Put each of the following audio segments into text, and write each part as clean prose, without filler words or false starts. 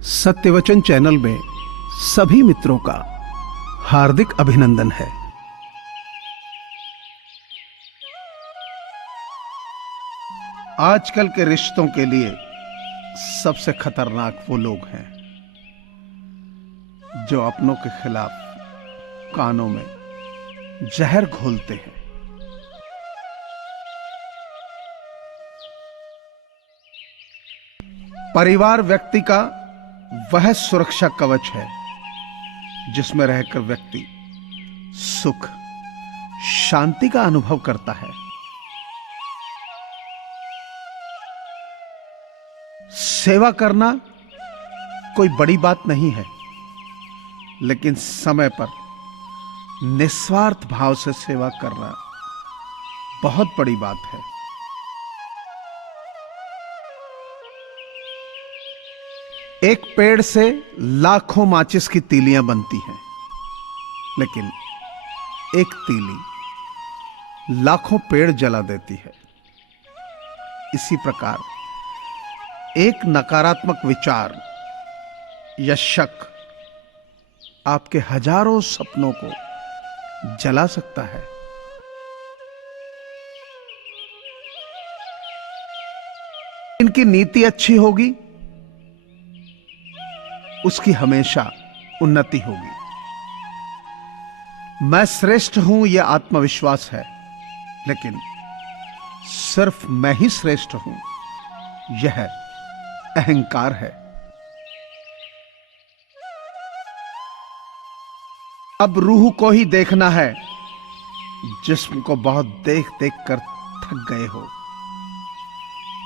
सत्यवचन channel में सभी मित्रों का हार्दिक अभिनंदन है। आजकल के रिश्तों के लिए सबसे खतरनाक वो लोग हैं जो अपनों के खिलाफ कानों में जहर घोलते हैं। परिवार व्यक्ति का वह सुरक्षा कवच है जिसमें रहकर व्यक्ति सुख, शांति का अनुभव करता है। सेवा करना कोई बड़ी बात नहीं है, लेकिन समय पर निस्वार्थ भाव से सेवा करना बहुत बड़ी बात है। एक पेड़ से लाखों माचिस की तीलियां बनती हैं, लेकिन एक तीली लाखों पेड़ जला देती है। इसी प्रकार एक नकारात्मक विचार या शक आपके हजारों सपनों को जला सकता है। इनकी नीति अच्छी होगी, उसकी हमेशा उन्नति होगी। मैं श्रेष्ठ हूं यह आत्मविश्वास है, लेकिन सिर्फ मैं ही श्रेष्ठ हूं यह अहंकार है। अब रूह को ही देखना है, जिस्म को बहुत देख देख कर थक गए हो।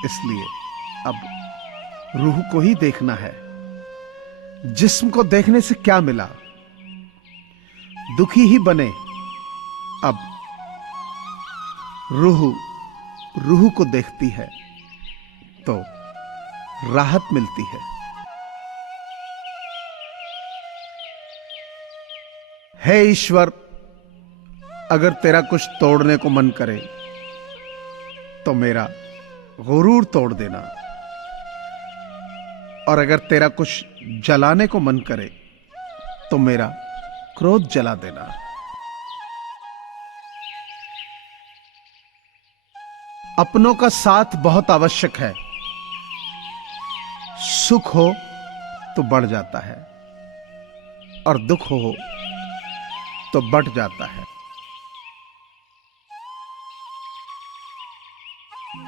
इसलिए अब रूह को ही देखना है। जिस्म को देखने से क्या मिला? दुखी ही बने। अब रूह को देखती है तो राहत मिलती है। हे ईश्वर, अगर तेरा कुछ तोड़ने को मन करे तो मेरा गुरूर तोड़ देना, और अगर तेरा कुछ जलाने को मन करे तो मेरा क्रोध जला देना। अपनों का साथ बहुत आवश्यक है। सुख हो तो बढ़ जाता है और दुख हो तो बढ़ जाता है।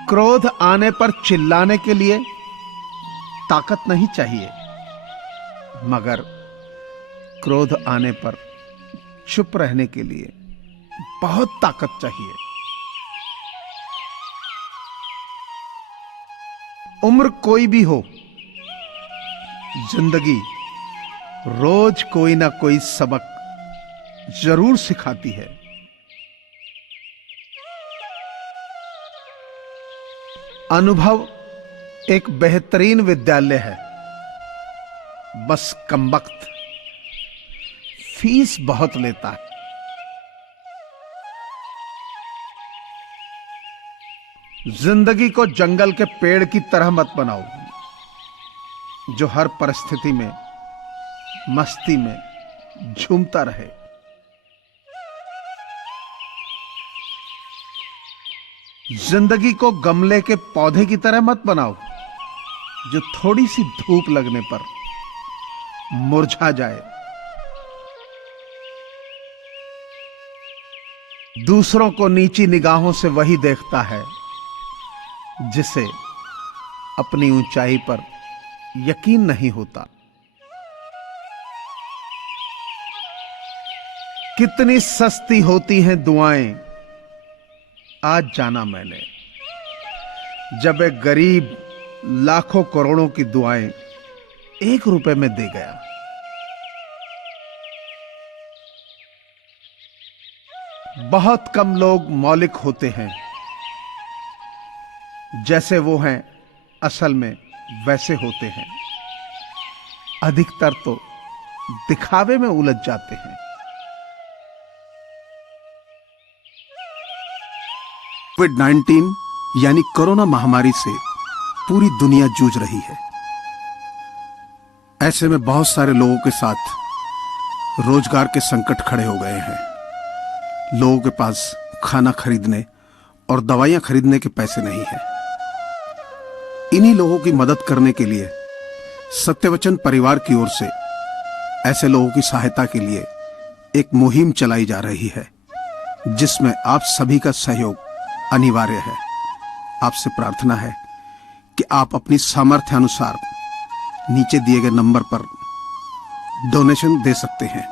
क्रोध आने पर चिल्लाने के लिए ताकत नहीं चाहिए, मगर क्रोध आने पर चुप रहने के लिए बहुत ताकत चाहिए। उम्र कोई भी हो, जिंदगी रोज कोई ना कोई सबक जरूर सिखाती है। अनुभव एक बेहतरीन विद्यालय है, बस कमबख्त फीस बहुत लेता है। जिंदगी को जंगल के पेड़ की तरह मत बनाओ जो हर परिस्थिति में मस्ती में झूमता रहे। जिंदगी को गमले के पौधे की तरह मत बनाओ जो थोड़ी सी धूप लगने पर मुरझा जाए। दूसरों को नीची निगाहों से वही देखता है जिसे अपनी ऊंचाई पर यकीन नहीं होता। कितनी सस्ती होती हैं दुआएं, आज जाना मैंने, जब एक गरीब लाखों करोड़ों की दुआएं 1 रुपए में दे गया। बहुत कम लोग मौलिक होते हैं, जैसे वो हैं असल में वैसे होते हैं। अधिकतर तो दिखावे में उलझ जाते हैं। कोविड-19 यानी कोरोना महामारी से पूरी दुनिया जूझ रही है। ऐसे में बहुत सारे लोगों के साथ रोजगार के संकट खड़े हो गए हैं। लोगों के पास खाना खरीदने और दवाइयां खरीदने के पैसे नहीं है। इन्हीं लोगों की मदद करने के लिए सत्यवचन परिवार की ओर से ऐसे लोगों की सहायता के लिए एक मुहिम चलाई जा रही है, जिसमें आप सभी का सहयोग अनिवार्य है। आपसे प्रार्थना है कि आप अपनी सामर्थ्य अनुसार नीचे दिए गए नंबर पर डोनेशन दे सकते हैं।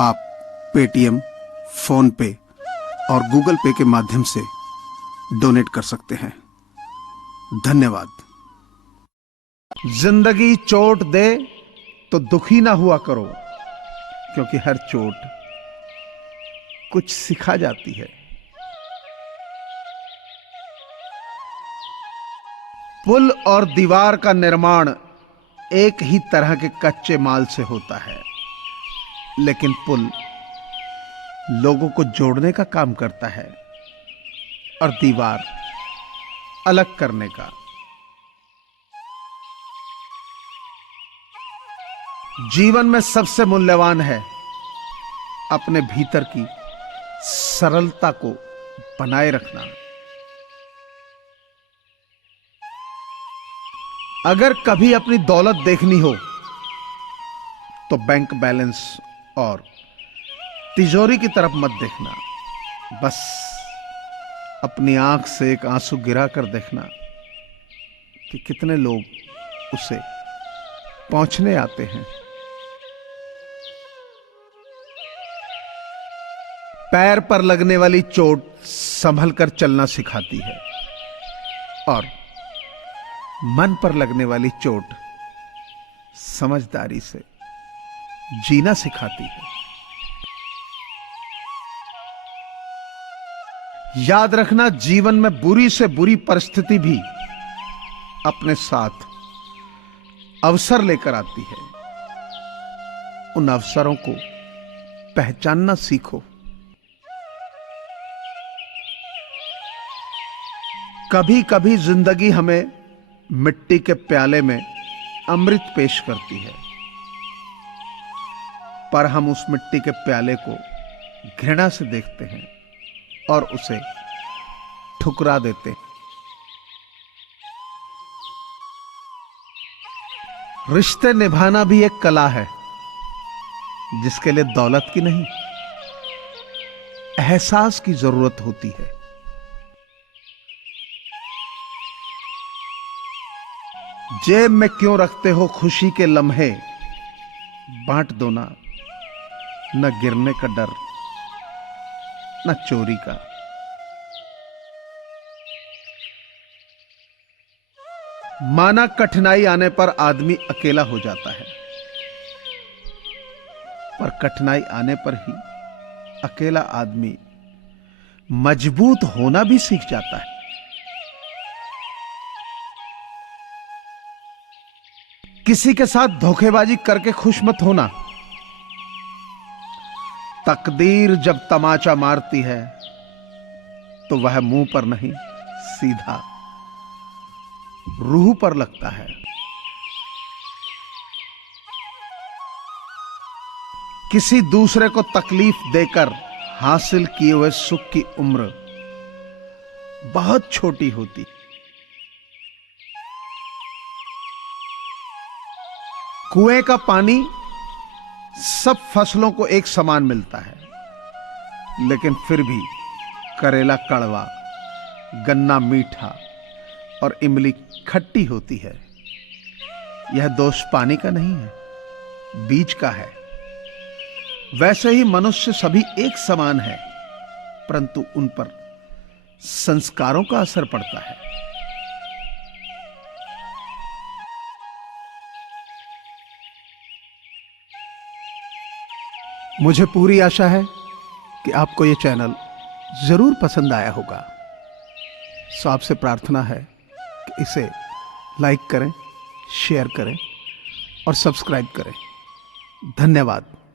आप पेटीएम, फोन पे और गूगल पे के माध्यम से डोनेट कर सकते हैं। धन्यवाद। जिंदगी चोट दे तो दुखी ना हुआ करो, क्योंकि हर चोट कुछ सिखा जाती है। पुल और दीवार का निर्माण एक ही तरह के कच्चे माल से होता है, लेकिन पुल लोगों को जोड़ने का काम करता है और दीवार अलग करने का। जीवन में सबसे मूल्यवान है अपने भीतर की सरलता को बनाए रखना। अगर कभी अपनी दौलत देखनी हो तो बैंक बैलेंस और तिजोरी की तरफ मत देखना। बस अपनी आंख से एक आंसू गिरा कर देखना कि कितने लोग उसे पहुंचने आते हैं। पैर पर लगने वाली चोट संभल कर चलना सिखाती है और मन पर लगने वाली चोट समझदारी से जीना सिखाती है। याद रखना, जीवन में बुरी से बुरी परिस्थिति भी अपने साथ अवसर लेकर आती है। उन अवसरों को पहचानना सीखो। कभी कभी जिंदगी हमें मिट्टी के प्याले में अमृत पेश करती है, पर हम उस मिट्टी के प्याले को घृणा से देखते हैं और उसे ठुकरा देते हैं। रिश्ते निभाना भी एक कला है, जिसके लिए दौलत की नहीं, एहसास की जरूरत होती है। जेब में क्यों रखते हो खुशी के लम्हे, बांट दो ना, न गिरने का डर न चोरी का। माना कठिनाई आने पर आदमी अकेला हो जाता है, पर कठिनाई आने पर ही अकेला आदमी मजबूत होना भी सीख जाता है। किसी के साथ धोखेबाजी करके खुश मत होना। तकदीर जब तमाचा मारती है तो वह मुंह पर नहीं, सीधा रूह पर लगता है। किसी दूसरे को तकलीफ देकर हासिल किए हुए सुख की उम्र बहुत छोटी होती। कुएं का पानी सब फसलों को एक समान मिलता है, लेकिन फिर भी करेला कड़वा, गन्ना मीठा और इमली खट्टी होती है। यह दोष पानी का नहीं है, बीज का है। वैसे ही मनुष्य सभी एक समान है, परंतु उन पर संस्कारों का असर पड़ता है। मुझे पूरी आशा है कि आपको यह चैनल जरूर पसंद आया होगा। सो आपसे प्रार्थना है कि इसे लाइक करें, शेयर करें और सब्सक्राइब करें। धन्यवाद।